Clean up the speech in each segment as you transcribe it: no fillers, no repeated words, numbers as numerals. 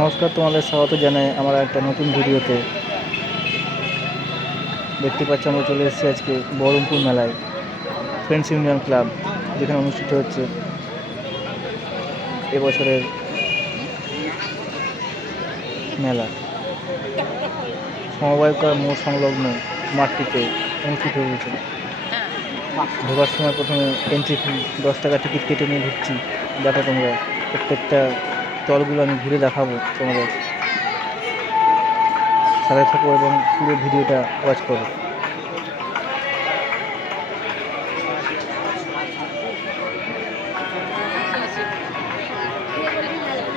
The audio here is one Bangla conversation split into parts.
নমস্কার, তোমাদের স্বাগত জানাই আমার একটা নতুন ভিডিওতে। দেখতে পাচ্ছি আমরা চলে এসেছি আজকে বহরমপুর মেলায়, ফ্রেন্ডস ইউনিয়ন ক্লাব, যেখানে অনুষ্ঠিত হচ্ছে এবছরের মেলা। সমবায়িকা মোড় সংলগ্ন মাঠটিতে অনুষ্ঠিত হয়েছে। ঢোকার সময় প্রথমে এন্ট্রি ফি 10 টাকা টিকিট কেটে নিয়ে ঢুকছি। দেখো তোমরা, প্রত্যেকটা স্টলগুলো আমি ঘুরে দেখাবো তোমাদের। সাথে থাকো এবং পুরো ভিডিওটা ওয়াচ করো।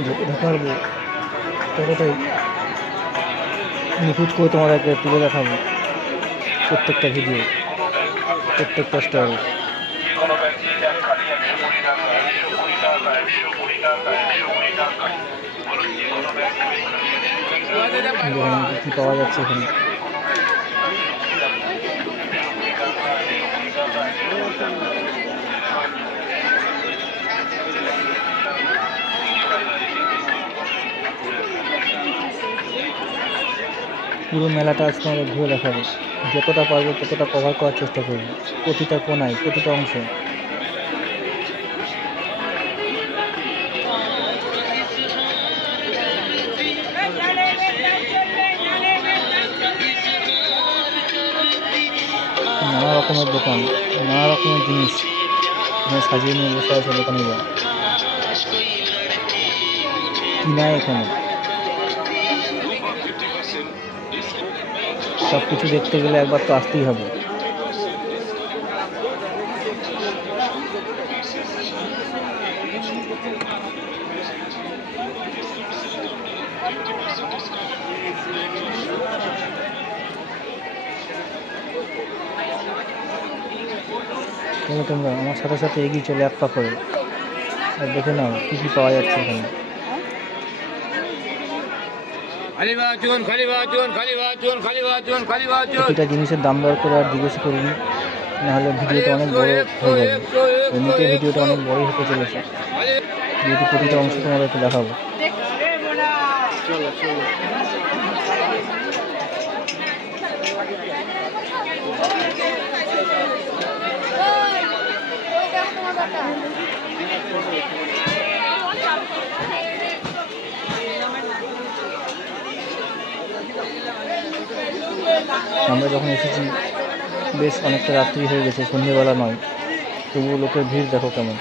যতটা পারবো ততটাই নিখুঁত করে তোমাদেরকে তুলে দেখাবো প্রত্যেকটা ভিডিও, প্রত্যেকটা স্টল। কি পাওয়া যাচ্ছে এখানে? পুরো মেলাটা আজকে আমরা ঘুরে দেখাবো, যতটা পারবো ততটা কভার করার চেষ্টা করবো, প্রতিটা কোনায়, প্রতিটা অংশে। নানা রকমের দোকান, নানা রকমের জিনিস এখানে সাজিয়ে নিয়ে বসে আছে দোকানিরা। কিনায় এখানে সব কিছু দেখতে গেলে একবার তো আসতেই হবে। তোমরা আমার সাথে সাথে এগিয়ে চলে এক পা করে, আর দেখে নাও কী কী পাওয়া যাচ্ছে এখানে। প্রতিটা জিনিসের দাম দর করে আর জিজ্ঞেস করিনি, নাহলে ভিডিওটা অনেক বড় হয়ে যাবে। এমনিতে ভিডিওটা অনেক বড়ই হতে চলেছে, যেহেতু প্রতিটা অংশ তোমাদেরকে দেখাবো। আমরা যখন এসেছি বেশ অনেকটা রাত্রি হয়ে গেছে, সন্ধ্যেবেলা নয়, তবুও লোকের ভিড় দেখো কেমন।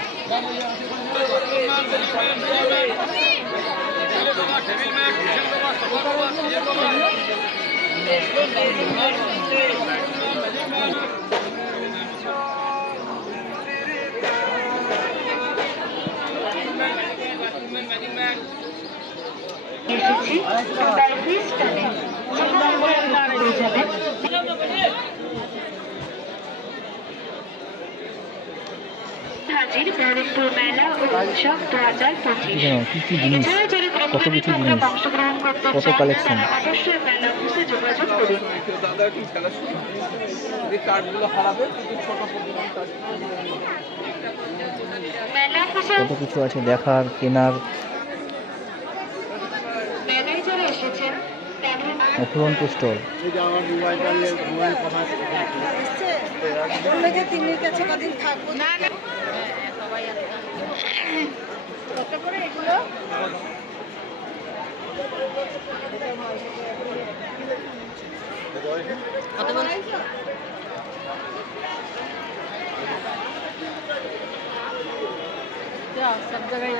কি কি জিনিস, কত কিছু জিনিস, কত কালেকশন। কত কিছু আছে দেখার, কেনার। অফুরন্ত স্টল। সব জায়গায়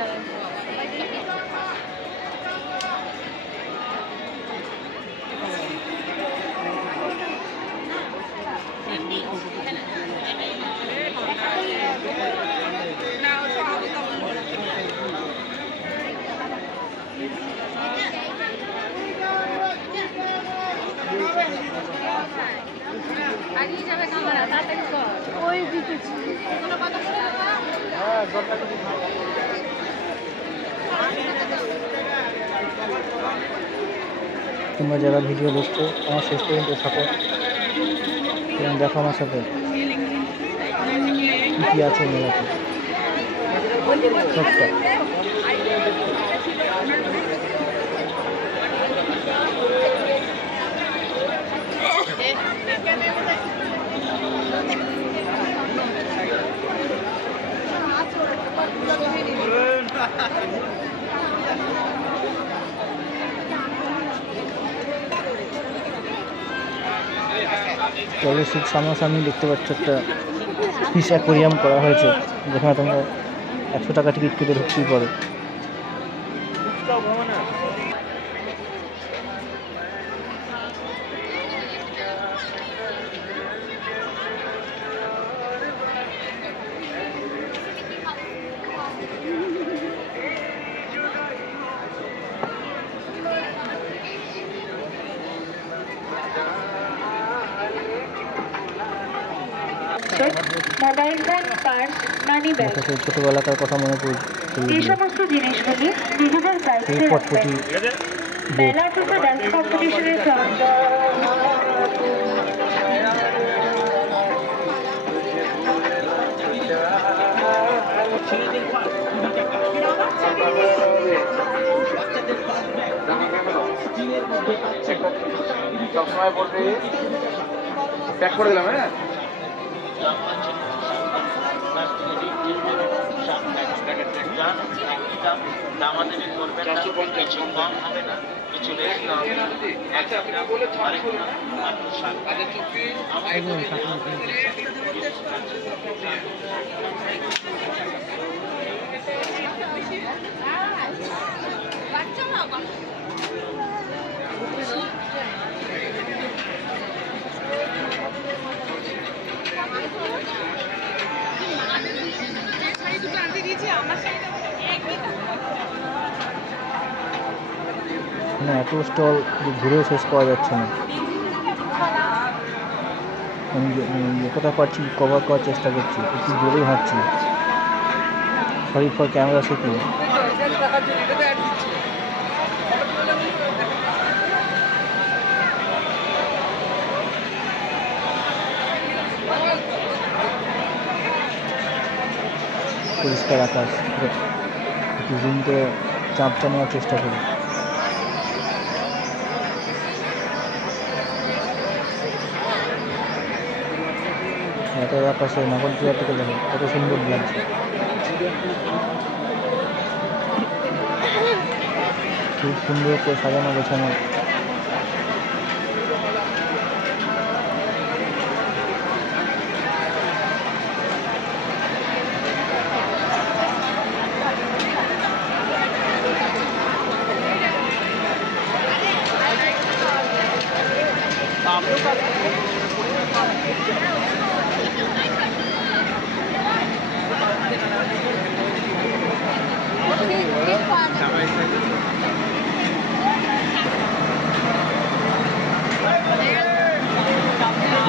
তোমরা যারা ভিডিও দেখছো আমার শেষ পর্যন্ত থাকো এবং দেখো আমার সাথে কী কী আছে মেলাতে সবটা। তবে ঠিক সামনাসামনি দেখতে পাচ্ছ একটা ফিশ অ্যাকোরিয়াম করা হয়েছে, যেখানে তোমরা 100 টাকা টিকিট কেটে ঢুকতেই পারো। Mobile phone, purse, money bag, সেই ছোটোবেলাকার কথা মনে পড়ছে। এই সমস্ত জিনিসগুলি নিজেদের দায়িত্বে রাখবেন। পটপটি মেলা থেকে ডান্স কম্পিটিশনের সবসময় বলবে প্যাক করে দিলাম। হ্যাঁ, মানে এত স্টল ঘুরেও শেষ করা যাচ্ছে না। আমি যতটা পারছি কভার করার চেষ্টা করছি, একটু জোরেই হাঁটছি। Sorry for camera shaking. পরিষ্কার আকাশ, একটু জুম করে চাপটা নেওয়ার চেষ্টা করি। এত আকাশে নাগরদোলা থেকে দেখো কত সুন্দর লাগছে। খুব সুন্দর করে সাজানো গোছানো।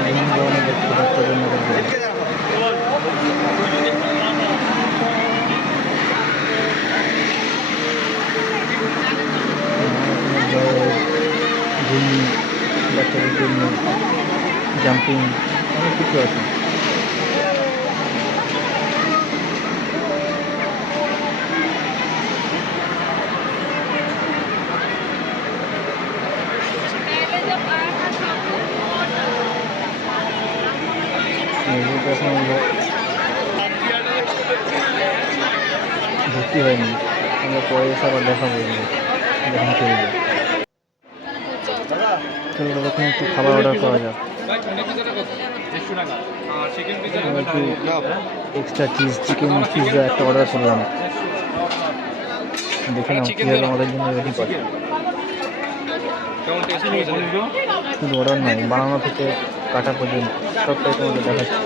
বিভিন্ন ধরনের দেখতে বাচ্চাদের নাগরদোলা। ঘুর্ণি, বাচ্চাদের জন্য জাম্পিং, অনেক কিছু আছে। ভর্তি হয়নি, আমরা পরে এসে আবার দেখাবো এগুলো যখন চলে যাই। চলো তখন একটু খাবার অর্ডার করা যাক। একটু এক্সট্রা চিজ চিকেন পিৎজা একটা অর্ডার করলাম। দেখে নাও কীভাবে আমাদের জন্য রেডি করে। শুধু অর্ডার নয়, বানানো থেকে কাটা পর্যন্ত সবটাই তোমাদের দেখাচ্ছি।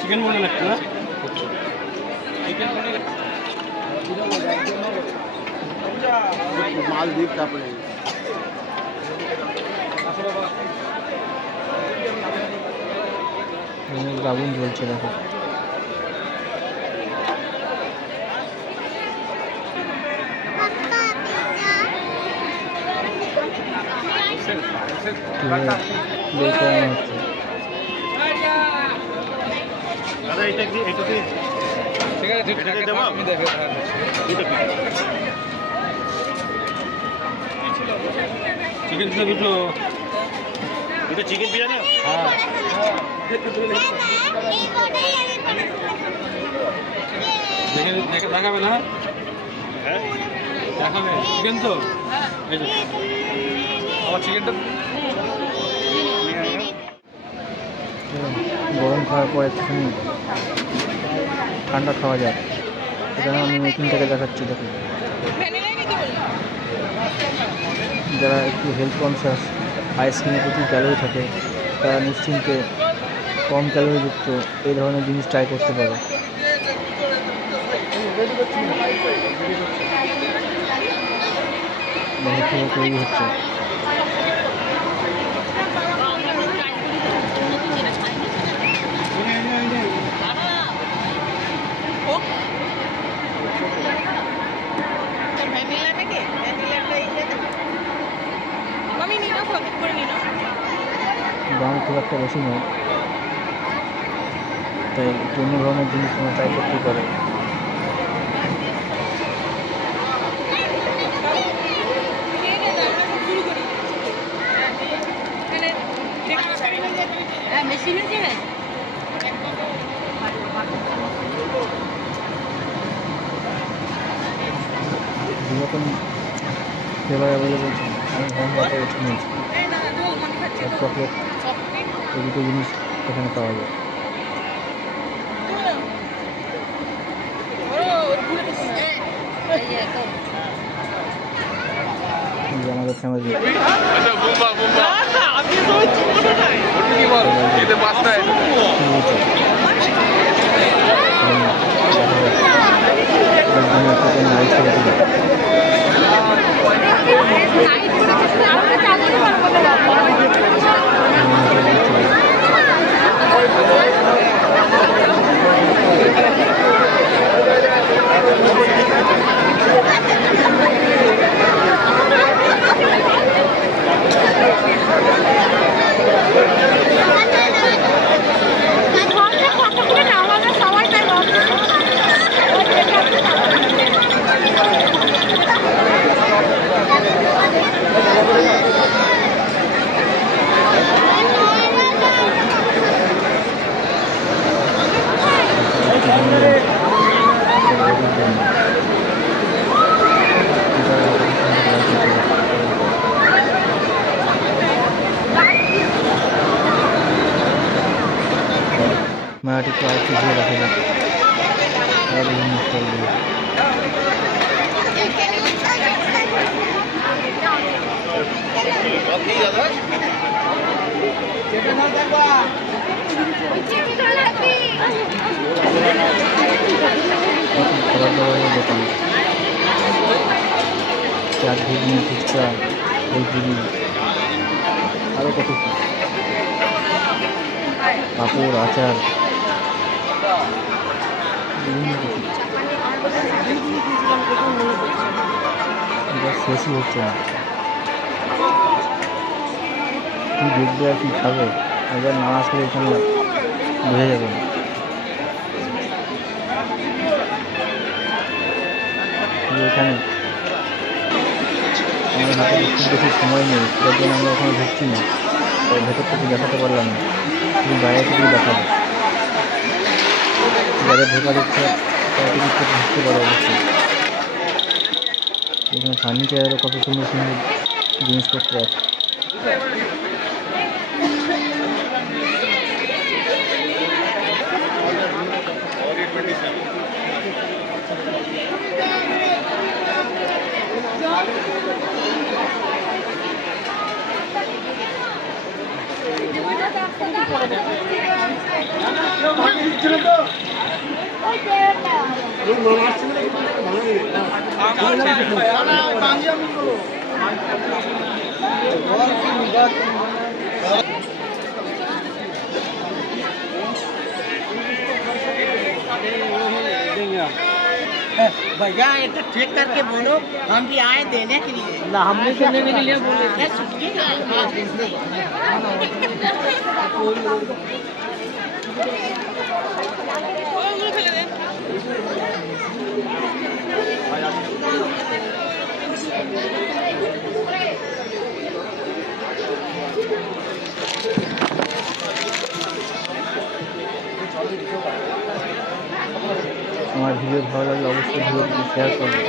চিকেন বললেন একটা না? মালদ্বীপ, তারপরে আগুন জ্বলছে দেখো। বের করানো হচ্ছে। দাদা এটা কি এটাতে ঠিক আছে, এটাতে দেবো আমি দেখে চিকেন পিজা দুটো। এটা চিকেন পিজা না? হ্যাঁ, দেখে দেখাবে না? হ্যাঁ দেখাবে। চিকেন তো এই যে গরম খাওয়ার পর একটুখানি ঠান্ডা খাওয়া যায়। এখানে আমি মেকিং থেকে দেখাচ্ছি, দেখুন যারা একটু হেলথ কনসিয়াস, আইসক্রিমে প্রচুর ক্যালোরি থাকে, তারা নিশ্চিন্তে কম ক্যালোরিযুক্ত এই ধরনের জিনিস ট্রাই করতে পারে। কীভাবে তৈরি হচ্ছে। দাম খুব একটা বেশি নয়, তাই একটু অন্য ধরনের জিনিস তোমরা ট্রাই করতে পারো। যেরকম ফ্লেভার অ্যাভেলেবল, আমি হোম ওয়াটার নিয়েছি, চকলেট, এই দুটো জিনিস এখানে পাওয়া যায়। আমাদের ফ্যামিলি মারাঠি তো আরেকটু ঘুরে দেখা যাক আর বিভিন্ন স্টলগুলো। খাবার দাবারের দোকান, চাট, ঘুগনি, ফুচকা, ভেলপুরি, আরও কত কি, পাঁপড়, আচার, বিভিন্ন কিছু। এটা শেষই হচ্ছে না, কী দেখবে আর কী খাবে, এবার না আসলে এখানে বোঝা যাবে না। এখানে আমাদের হাতে খুব বেশি সময় নেই, যার জন্য আমরা ওখানে ঢুকছি না, তাই ভেতর থেকে দেখাতে পারলাম না, শুধু বাইরে থেকেই দেখাবো। যাদের ঢোকার ইচ্ছা তারা টিকিট কেটে ঢুকতে পারে অবশ্যই। এখানে ফার্নিচারেরও কত সুন্দর সুন্দর জিনিসপত্র আছে। भैया एक चेक करके बोलो, हम भी आए देने के लिए ना, हमने देने के लिए बोले थे। আমার ভিডিও ভালো লাগলে অবশ্যই ভিডিওটি শেয়ার করবে।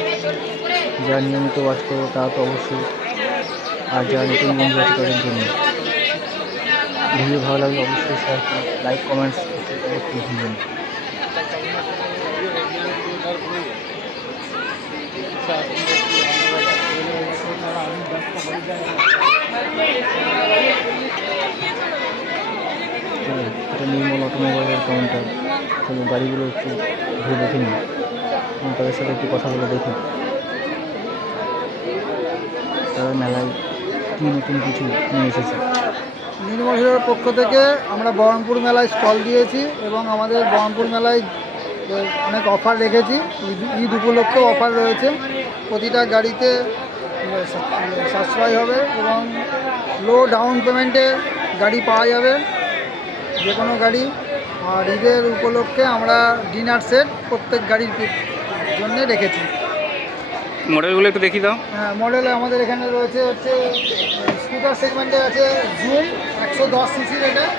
যারা নিয়মিত ওয়াচ করবো তারা তো অবশ্যই আর যারা নতুন বন্ধু আছে তাদের জন্য। ভিডিও ভালো লাগলে অবশ্যই শেয়ার করুন, লাইক কমেন্টস অবশ্যই ভুলবেন না। এটা নির্মল অটোমোবাইলের কাউন্টার। চলো গাড়িগুলো একটু ঘুরে দেখে নিই এবং তাদের সাথে একটু কথা বলে দেখি তারা মেলায় কী নতুন কিছু নিয়ে এসেছে। নির্মল হিরোর পক্ষ থেকে আমরা বহরমপুর মেলায় স্টল দিয়েছি এবং আমাদের বহরমপুর মেলায় অনেক অফার রেখেছি। ঈদ উপলক্ষেও অফার রয়েছে। প্রতিটা গাড়িতে সাশ্রয় হবে এবং লো ডাউন পেমেন্টে গাড়ি পাওয়া যাবে, যে কোনো গাড়ি। আর ঈদের উপলক্ষে আমরা ডিনার সেট প্রত্যেক গাড়ির জন্য রেখেছি। মডেলগুলো একটু দেখি দাও। হ্যাঁ, মডেলে আমাদের এখানে রয়েছে হচ্ছে স্কুটার সেগমেন্টে আছে জুম 110 সিসির। এটার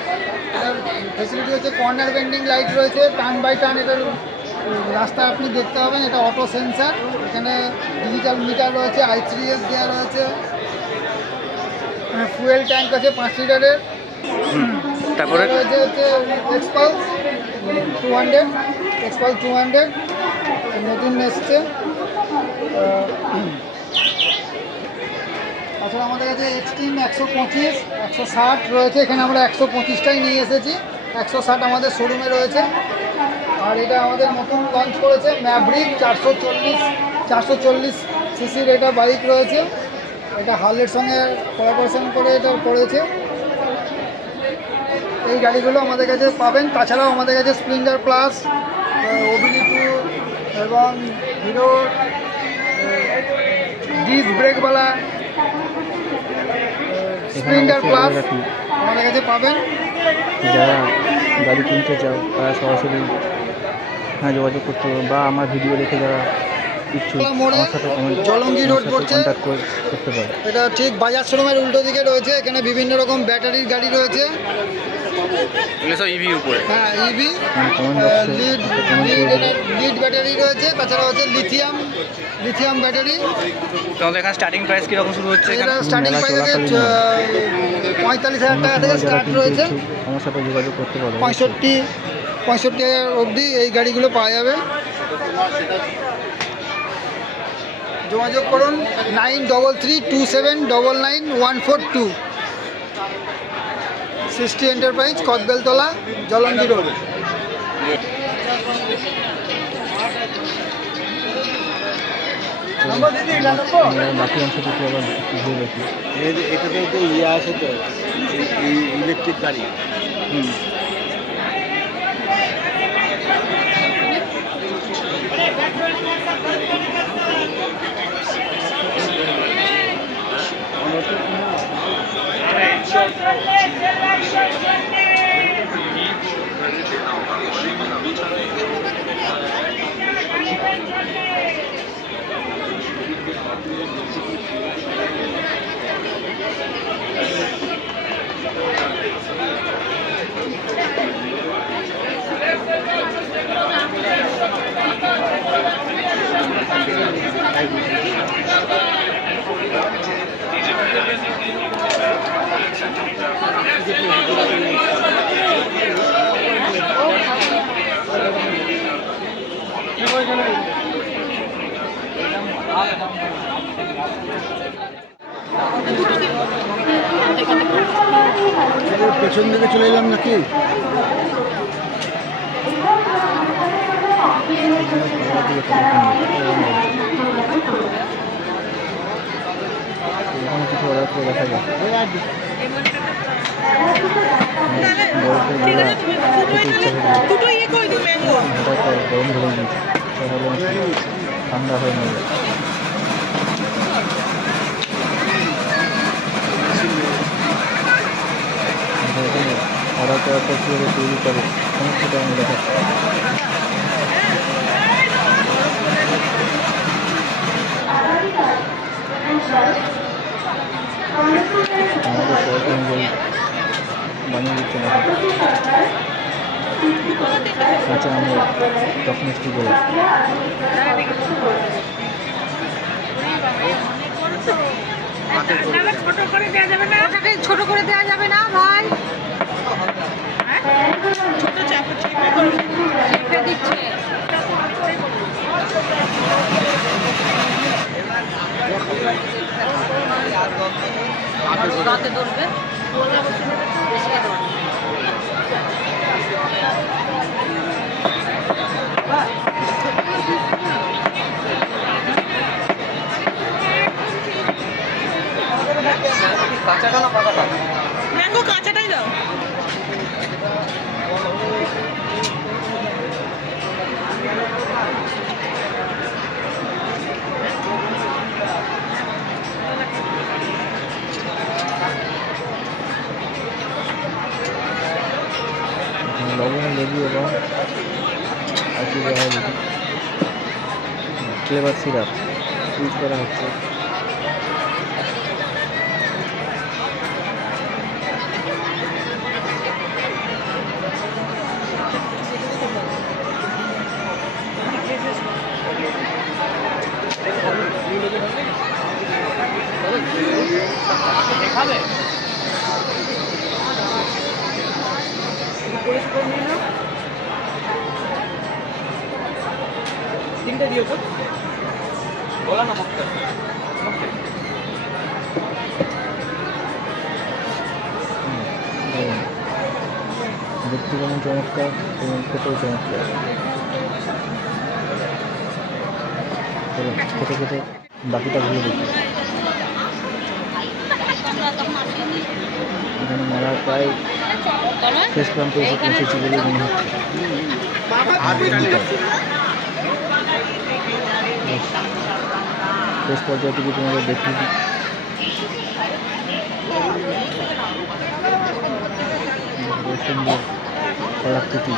ফেসিলিটি হচ্ছে কর্নার বেন্ডিং লাইট রয়েছে, টার্ন বাই টার্ন এটার রাস্তা আপনি দেখতে পাবেন। এটা অটো সেন্সার, এখানে ডিজিটাল মিটার রয়েছে, I3S দেওয়া রয়েছে। ফুয়েল ট্যাঙ্ক আছে 5 লিটারের। তারপরে রয়েছে হচ্ছে এক্সপালস 200 নতুন এসছে। তাছাড়া আমাদের কাছে এক্সট্রিম 125, 160 রয়েছে। এখানে আমরা 125টাই নিয়ে এসেছি, 160 আমাদের শোরুমে রয়েছে। আর এটা আমাদের নতুন লঞ্চ করেছে ম্যাভরিক 440 সিসির এটা বাইক রয়েছে। এটা হার্লের সঙ্গে কোলাবোরেশন করে এটা করেছে। এই গাড়িগুলো আমাদের কাছে পাবেন। তাছাড়াও আমাদের কাছে স্প্লেন্ডার প্লাস, OBD2 এবং হিরো ডিস্ক ব্রেকওয়ালা স্প্লেন্ডার প্লাস আমাদের কাছে পাবেন। যারা গাড়ি কিনতে চাও তারা সরাসরি যোগাযোগ করতে পারো, বা আমার ভিডিও দেখে যারা ইচ্ছুক আমার সাথে জলঙ্গি রোড পড়ছে, কন্ট্যাক্ট করতে পারো। এটা ঠিক বাজার শোরুমের উল্টো দিকে রয়েছে। এখানে বিভিন্ন রকম ব্যাটারির গাড়ি রয়েছে। এগুলো সব ইভি উপরে। হ্যাঁ, ইভি কমেন্ট বক্সে লিড ব্যাটারি রয়েছে। তাছাড়া হচ্ছে লিথিয়াম ব্যাটারি। তোমাদের এখানে স্টার্টিং প্রাইস কীরকম শুরু হচ্ছে? এটা স্টার্টিং প্রাইস 45,000 টাকা থেকে যারা স্টার্ট কিনতে রয়েছে। ইচ্ছুক আমার সাথে যোগাযোগ করতে পারো। 65,000 অবধি এই গাড়িগুলো পাওয়া যাবে। যোগাযোগ করুন 9332799142। 60 এন্টারপ্রাইজ, কদবেলতলা, জলঙ্গি রোড। বাকি অংশটুকু আবার একটু ঘুরে দেখি। এটাতে তো ইয়ে আছে তো, ইলেকট্রিক গাড়ি। পেছন দিকে চলে এলাম নাকি? এখানে কিছু অর্ডার করে দেখা যায়। গরম ধরে দিয়েছে, ঠান্ডা হয়ে নেবে। অর্ডার করার পর কীভাবে তৈরি করে সমস্তটা আমি দেখাচ্ছি। আমাদের চয়েস অনুযায়ী বানিয়ে দিচ্ছে না। আচ্ছা, আমরা তখন একটু বলি ছোট করে দেওয়া যাবে না, ওটাকে ছোট করে দেওয়া যাবে না ভাই। ছোট চাপ চেপে দিচ্ছে। রাতে ধরবে ম্যাঙ্গো কাঁচাটাই দাও। লবণ লেবু এবং আর কি দেওয়া হয় ফ্লেভার সিরাপ ইউজ করা হচ্ছে। তিনটে দিও তো বলা না দেখতে যেমন চমৎকার এবং খেতেও চমৎকার। খেতে খেতে বাকিটা ভুলে দেখি। এখানে মেলা প্রায় শেষ প্রান্তে এসে পৌঁছেছি বলে মনে হচ্ছে। শেষ পর্যায়টুকু তোমাদের দেখিয়ে দিই। সুন্দর কলাকৃতি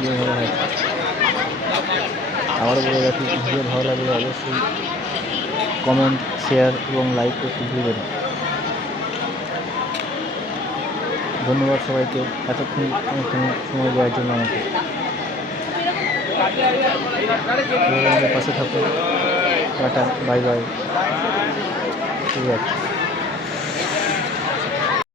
দিয়ে ভালো হয়। আবারও বলে রাখি, ভিডিও ভালো লাগলে অবশ্যই কমেন্ট, শেয়ার এবং লাইক করতে ভুলবেন না। ধন্যবাদ সবাইকে এতক্ষণ সময় দেওয়ার জন্য আমাকে। পাশে থাকুন। টাটা, বাই বাই, ঠিক আছে।